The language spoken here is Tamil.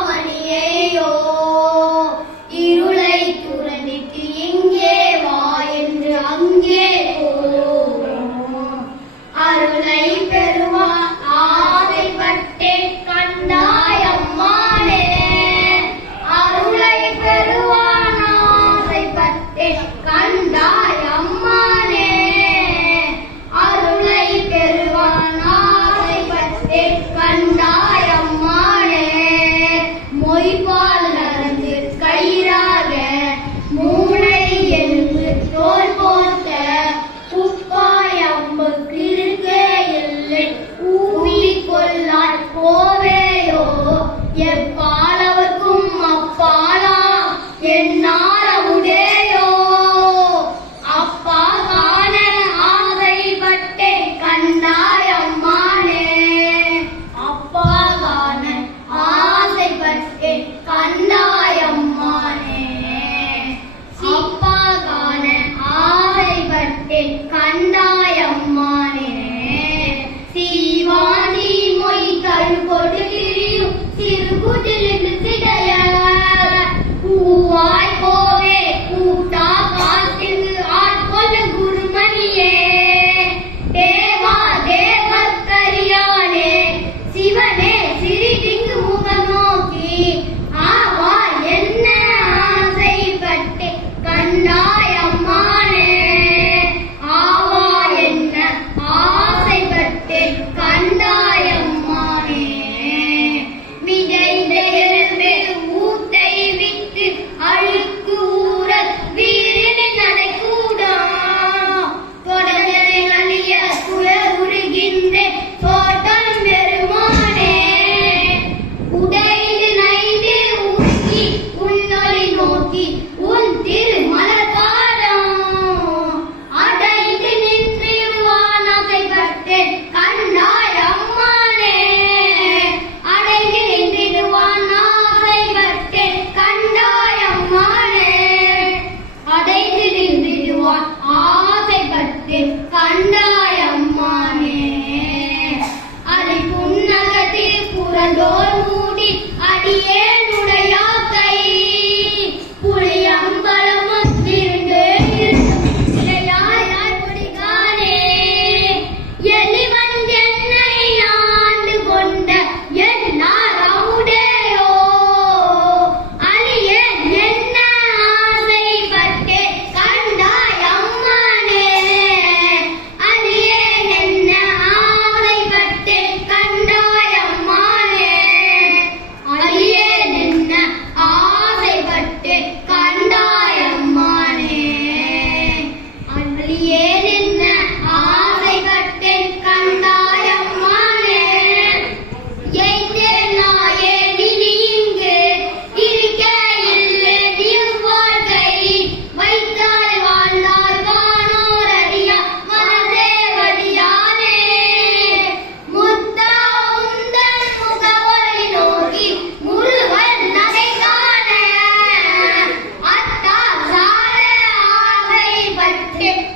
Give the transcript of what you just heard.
மணியையோ இருளை துரண்டிட்டு இங்கே வா என்று அங்கே அருளை பெறுவான் ஆதை பட்டே கண்டா வந்தாய். கண்டாயம்மானே அதை புன்னகத்தில் புரண்டோர் மூடி அடியே Active.